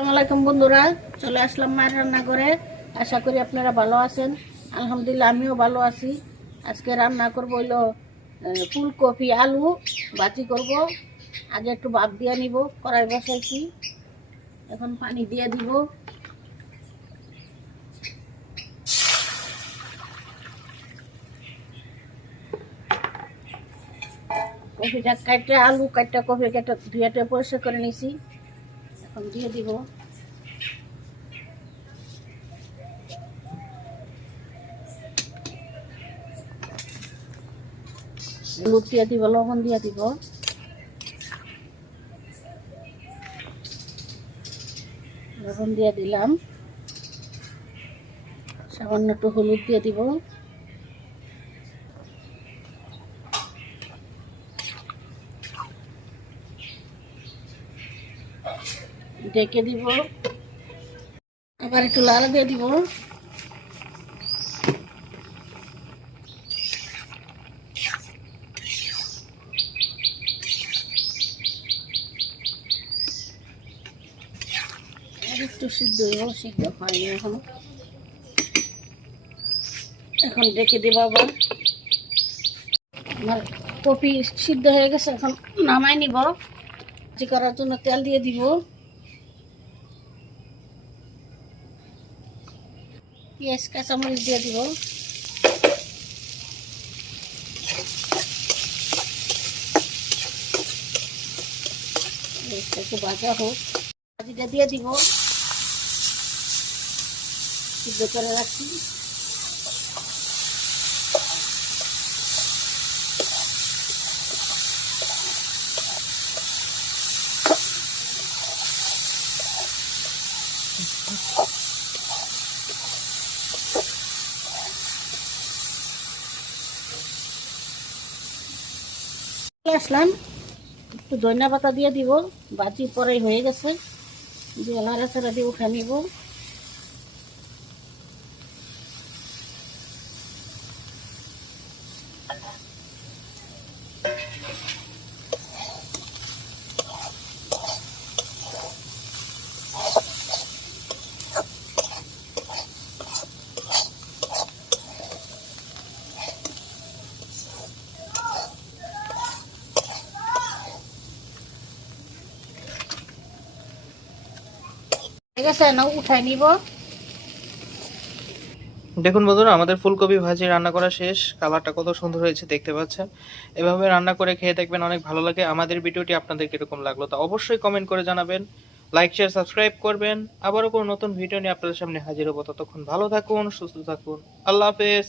আসসালামাইকুম বন্ধুরা, চলে আসলাম মায়ের রান্না করে। আশা করি আপনারা ভালো আছেন। আলহামদুলিল্লাহ আমিও ভালো আছি। আজকে রান্না করবো হইলো ফুলকপি আলু ভাজি করব। আগে একটু ভাত দিয়ে নিব, কড়াই বসাইছি, এখন পানি দিয়ে দিব। কপিটা কাটে, আলু কাটটা, কপি কাটটা ধুয়েটা পরিষ্কার করে নিছি, এখন দিয়ে দিব। হলুদ দিয়ে দিব, লবণ দিয়ে দিব, লবণ দিয়ে দিলাম, সামান্য একটু হলুদ দিয়ে দিব, ঢেকে দিব, আবার একটু লাল দিয়ে দিব। একটু সিদ্ধ হইব, সিদ্ধ হয়নি এখনো, এখন রেখে দেব। আবার আমার কপি সিদ্ধ হয়ে গেছে, এখন নামাই নিব। ভাজি করার জন্য তেল দিয়ে দিব, পেঁয়াজ কাঁচামরিচ দিয়ে দিব, একটু ভাজা হোক, ভাজিটা দিয়ে দিব, সিদ্ধ করে রাখছি। আসলাম, একটু ধনিয়া পাতা দিয়ে দিব। ভাজি পরে হয়ে গেছে, দিয়ে নাড়াচাড়া দিয়ে উঠে নিব। ঠিক আছে, না উঠাই নিব। দেখুন বন্ধুরা, আমাদের ফুলকপি ভাজি রান্না করা শেষ। কালারটা কত সুন্দর হয়েছে দেখতে পাচ্ছেন। এভাবে রান্না করে খেয়ে দেখবেন, অনেক ভালো লাগে। আমাদের ভিডিওটি আপনাদের কিরকম লাগলো তা অবশ্যই কমেন্ট করে জানাবেন। লাইক শেয়ার সাবস্ক্রাইব করবেন। আবারও কোনো নতুন ভিডিও নিয়ে আপনাদের সামনে হাজির হবো। ততক্ষণ ভালো থাকুন, সুস্থ থাকুন। আল্লাহ হাফেজ।